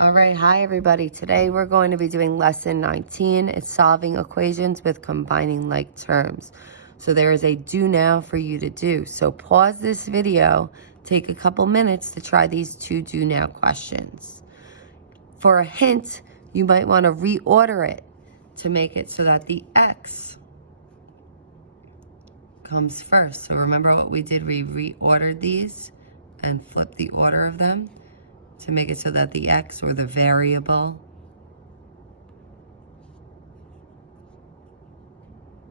All right, hi everybody. Today we're going to be doing lesson 19. It's solving equations with combining like terms. So there is a do now for you to do. So pause this video, take a couple minutes to try these two do now questions. For a hint, you might want to reorder it to make it so that the X comes first. So remember what we did? We reordered these and flipped the order of them to make it so that the X, or the variable,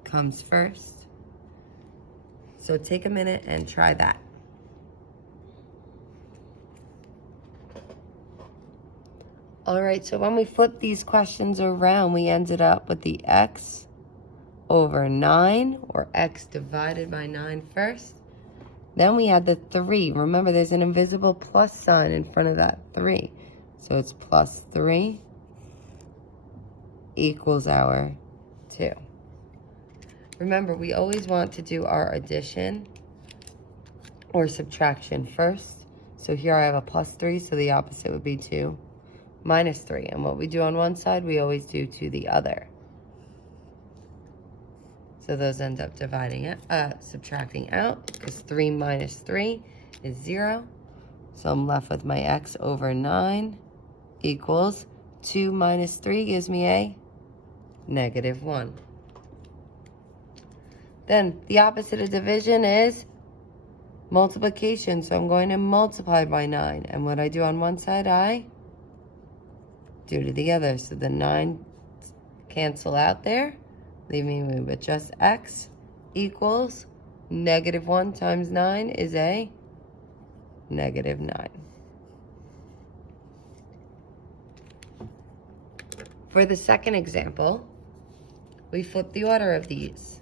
comes first. So take a minute and try that. All right, so when we flip these questions around, we ended up with the X over 9, or X divided by 9 first. Then we had the 3. Remember, there's an invisible plus sign in front of that 3. So it's plus 3 equals our 2. Remember, we always want to do our addition or subtraction first. So here I have a plus 3, so the opposite would be 2 minus 3. And what we do on one side, we always do to the other. So those end up subtracting out, because 3 minus 3 is 0. So I'm left with my X over 9 equals 2 minus 3 gives me a -1. Then the opposite of division is multiplication. So I'm going to multiply by 9. And what I do on one side, I do to the other. So the 9 cancel out there, leaving me with just X equals -1 times 9 is a -9. For the second example, we flip the order of these.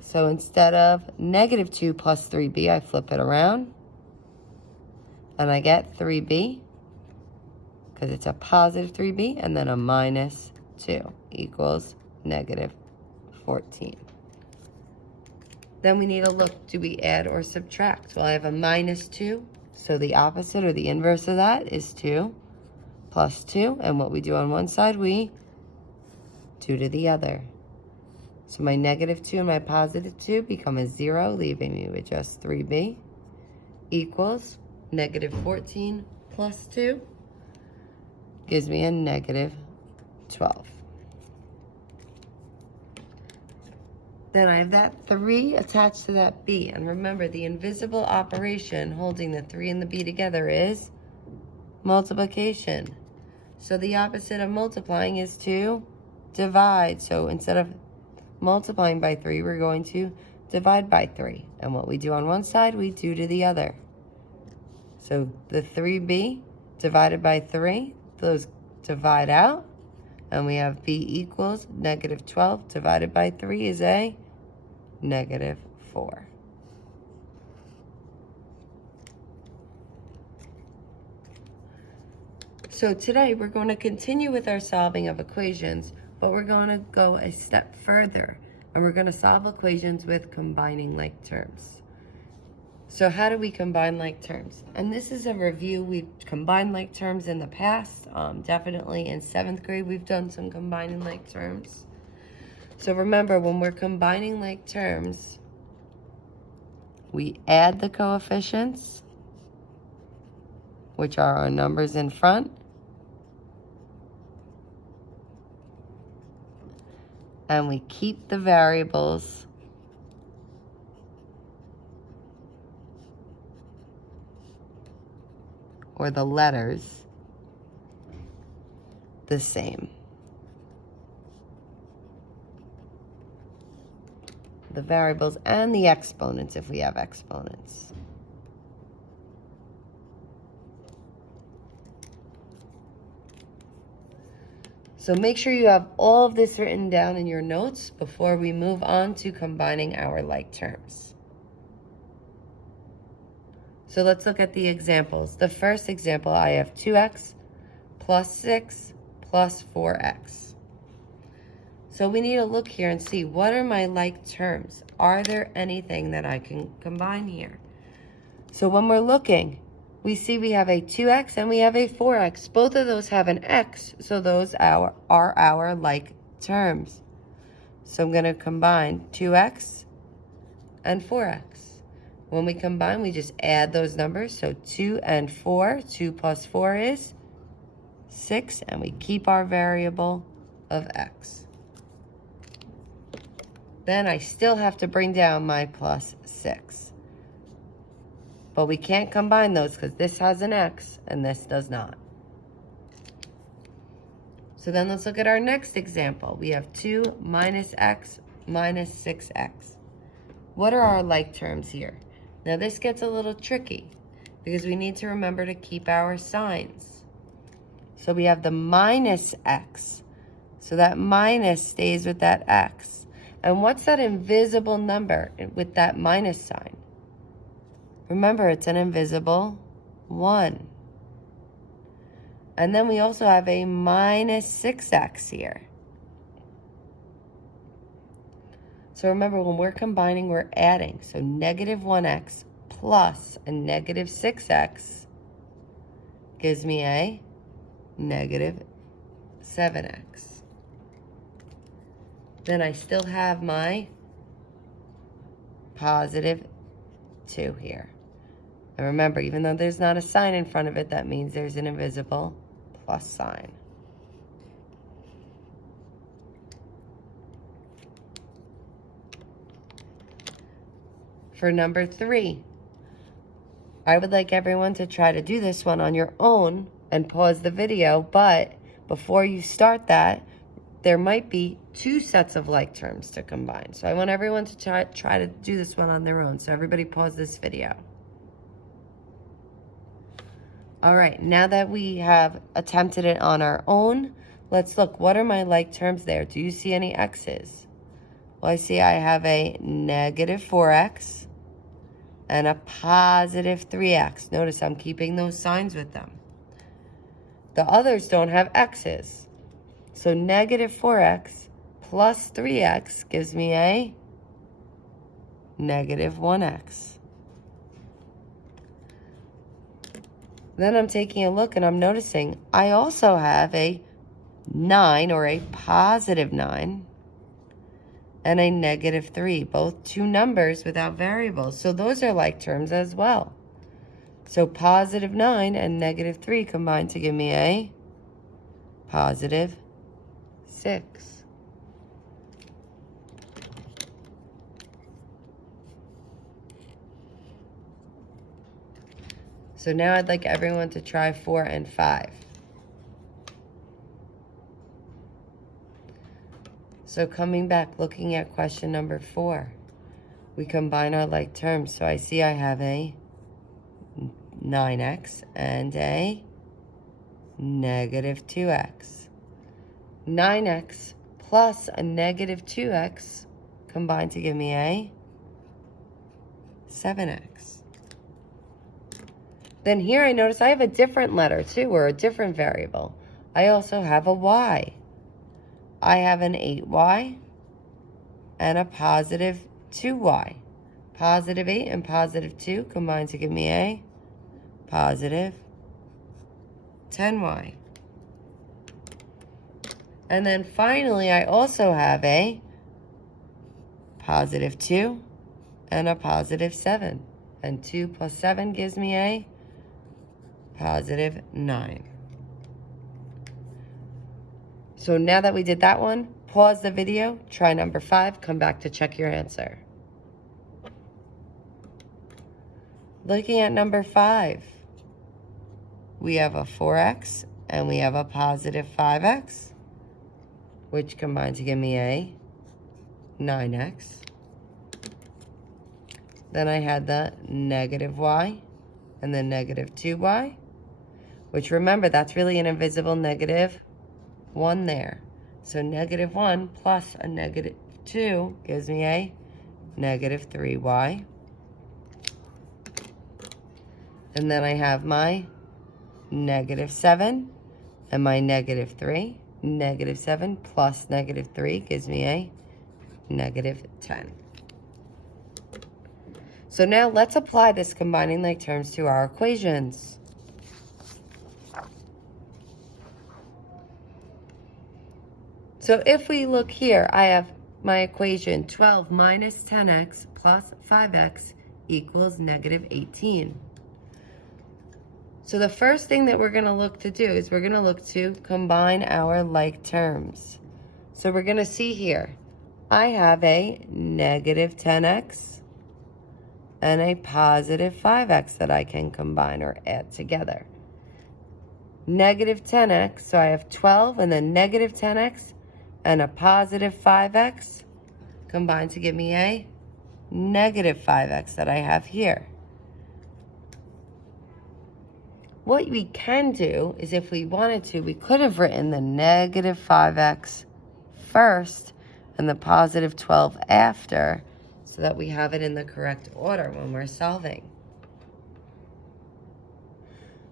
So instead of -2 plus 3b, I flip it around. And I get 3b, because it's a positive 3b, and then a -2 equals -14. Then we need to look, do we add or subtract? Well, I have a -2, so the opposite or the inverse of that is 2 plus 2. And what we do on one side, we do to the other. So my -2 and my +2 become a 0, leaving me with just 3b equals -14 plus 2 gives me a -12. Then I have that 3 attached to that b. And remember, the invisible operation holding the 3 and the b together is multiplication. So the opposite of multiplying is to divide. So instead of multiplying by 3, we're going to divide by 3. And what we do on one side, we do to the other. So the 3b divided by 3, those divide out. And we have b equals -12 divided by 3 is a -4. So today we're going to continue with our solving of equations, but we're going to go a step further, and we're going to solve equations with combining like terms. So how do we combine like terms? And this is a review. We've combined like terms in the past. Definitely in 7th grade, we've done some combining like terms. So remember, when we're combining like terms, we add the coefficients, which are our numbers in front, and we keep the variables or the letters the same. The variables and the exponents if we have exponents. So make sure you have all of this written down in your notes before we move on to combining our like terms. So let's look at the examples. The first example, I have 2x plus 6 plus 4x. So we need to look here and see, what are my like terms? Are there anything that I can combine here? So when we're looking, we see we have a 2x and we have a 4x. Both of those have an x, so those are our like terms. So I'm going to combine 2x and 4x. When we combine, we just add those numbers. So 2 and 4, 2 plus 4 is 6, and we keep our variable of x. Then I still have to bring down my plus 6. But we can't combine those because this has an x and this does not. So then let's look at our next example. We have 2 minus x minus 6x. What are our like terms here? Now this gets a little tricky because we need to remember to keep our signs. So we have the minus x. So that minus stays with that x. And what's that invisible number with that minus sign? Remember, it's an invisible 1. And then we also have a minus 6x here. So remember, when we're combining, we're adding. So negative 1x plus a negative 6x gives me a negative 7x. Then I still have my positive 2 here. And remember, even though there's not a sign in front of it, that means there's an invisible plus sign. For number 3, I would like everyone to try to do this one on your own and pause the video, but before you start that, there might be 2 sets of like terms to combine. So I want everyone to try to do this one on their own. So everybody pause this video. All right, now that we have attempted it on our own, let's look. What are my like terms there? Do you see any x's? Well, I see I have a negative 4x and a positive 3x. Notice I'm keeping those signs with them. The others don't have x's. So negative 4x plus 3x gives me a negative 1x. Then I'm taking a look and I'm noticing I also have a 9 or a positive 9 and a negative 3, both 2 numbers without variables. So those are like terms as well. So positive 9 and negative 3 combine to give me a positive 6. So now I'd like everyone to try 4 and 5. So coming back, looking at question number 4, we combine our like terms. So I see I have a 9x and a negative 2x. 9x plus a negative 2x combine to give me a 7x. Then here I notice I have a different letter too, or a different variable. I also have a y. I have an 8y and a positive 2y. Positive 8 and positive 2 combine to give me a positive 10y. And then finally, I also have a positive 2 and a positive 7. And 2 plus 7 gives me a positive 9. So now that we did that one, pause the video, try number 5, come back to check your answer. Looking at number 5, we have a 4x and we have a positive 5x, which combine to give me a 9x. Then I had the negative y and the negative 2y, which remember, that's really an invisible negative 1 there. So negative 1 plus a negative 2 gives me a negative 3y. And then I have my negative 7 and my negative 3. Negative 7 plus negative 3 gives me a negative 10. So now let's apply this combining like terms to our equations. So if we look here, I have my equation 12 minus 10x plus 5x equals negative 18. So the first thing that we're going to look to do is we're going to look to combine our like terms. So we're going to see here, I have a negative 10x and a positive 5x that I can combine or add together. Negative 10x, so I have 12 and then negative 10x and a positive 5x combined to give me a negative 5x that I have here. What we can do is if we wanted to, we could have written the negative 5x first and the positive 12 after so that we have it in the correct order when we're solving.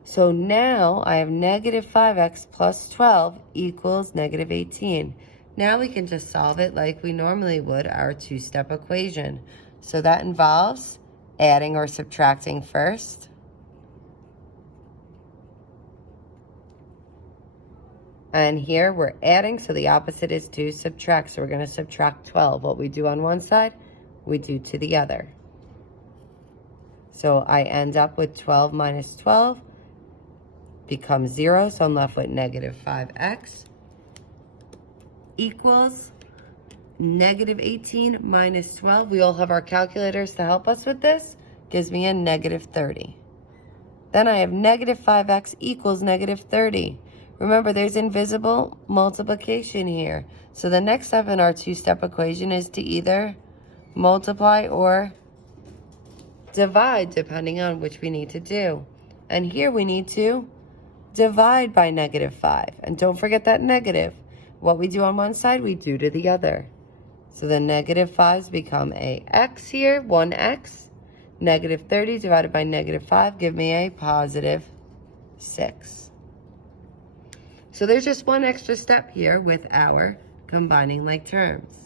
So now I have negative 5x plus 12 equals negative 18. Now we can just solve it like we normally would our two-step equation. So that involves adding or subtracting first. And here we're adding, so the opposite is to subtract. So we're going to subtract 12. What we do on one side, we do to the other. So I end up with 12 minus 12 becomes 0. So I'm left with negative 5x equals negative 18 minus 12. We all have our calculators to help us with this. Gives me a negative 30. Then I have negative 5x equals negative 30. Remember, there's invisible multiplication here. So the next step in our two-step equation is to either multiply or divide, depending on which we need to do. And here we need to divide by negative 5. And don't forget that negative. What we do on one side, we do to the other. So the negative 5's become a x here, 1x. Negative 30 divided by negative 5 give me a positive 6. So there's just one extra step here with our combining like terms.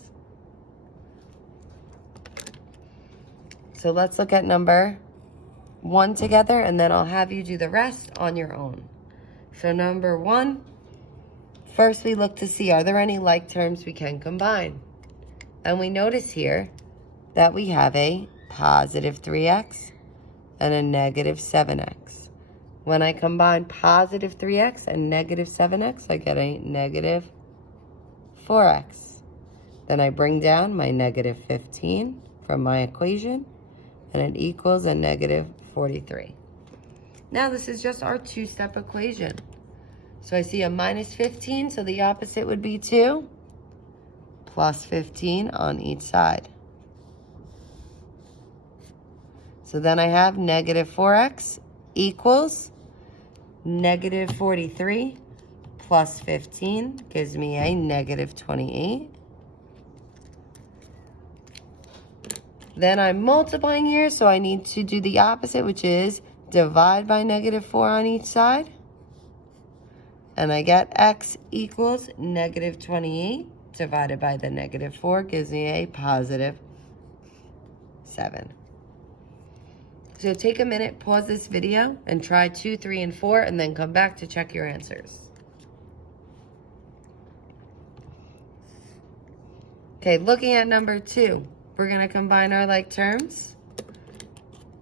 So let's look at number 1 together, and then I'll have you do the rest on your own. So number 1, first we look to see, are there any like terms we can combine? And we notice here that we have a positive 3x and a negative 7x. When I combine positive 3x and negative 7x, I get a negative 4x. Then I bring down my negative 15 from my equation, and it equals a negative 43. Now this is just our two-step equation. So I see a minus 15, so the opposite would be 2, plus 15 on each side. So then I have negative 4x equals negative 43 plus 15 gives me a negative 28. Then I'm multiplying here, so I need to do the opposite, which is divide by negative 4 on each side. And I get x equals negative 28 divided by the negative 4 gives me a positive 7. So take a minute, pause this video, and try 2, 3, and 4, and then come back to check your answers. Okay, looking at number 2, we're going to combine our like terms.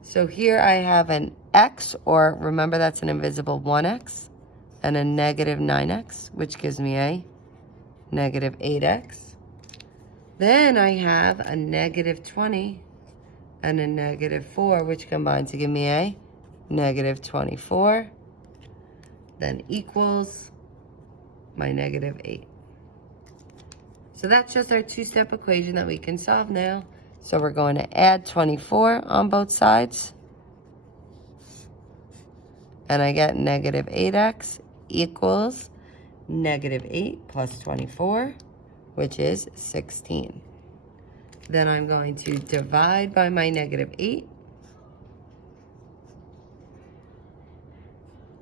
So here I have an x, or remember that's an invisible 1x, and a negative 9x, which gives me a negative 8x. Then I have a negative 20 and a negative 4, which combine to give me a negative 24, then equals my negative 8. So that's just our two-step equation that we can solve now. So we're going to add 24 on both sides, and I get negative 8x equals negative 8 plus 24, which is 16. Then I'm going to divide by my negative 8.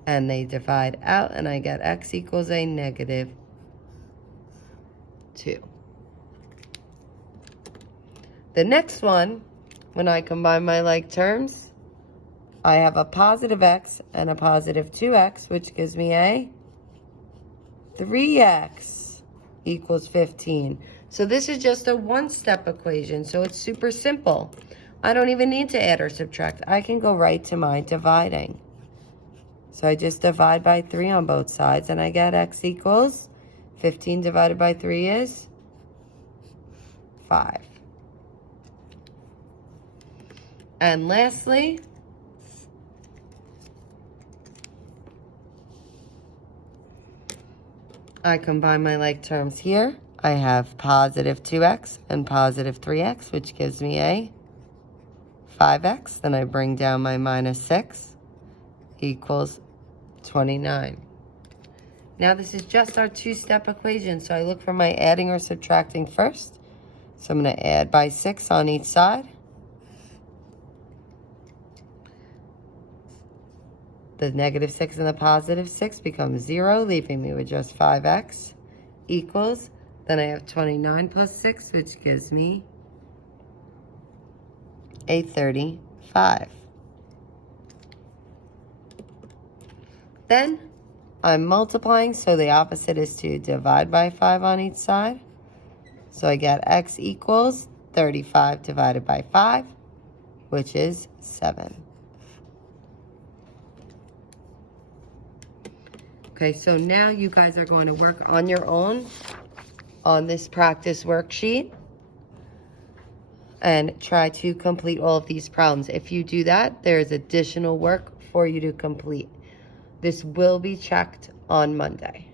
And they divide out, and I get x equals a negative 2. The next one, when I combine my like terms, I have a positive x and a positive 2x, which gives me a 3x equals 15. So this is just a one-step equation, so it's super simple. I don't even need to add or subtract. I can go right to my dividing. So I just divide by 3 on both sides, and I get x equals 15 divided by 3 is 5. And lastly, I combine my like terms here. I have positive 2x and positive 3x, which gives me a 5x. Then I bring down my minus 6 equals 29. Now this is just our two-step equation, so I look for my adding or subtracting first. So I'm going to add by 6 on each side. The negative 6 and the positive 6 become 0, leaving me with just 5x equals, then I have 29 plus 6, which gives me a 35. Then I'm multiplying, so the opposite is to divide by 5 on each side. So I get x equals 35 divided by 5, which is 7. Okay, so now you guys are going to work on your own on this practice worksheet and try to complete all of these problems. If you do that, there's additional work for you to complete. This will be checked on Monday.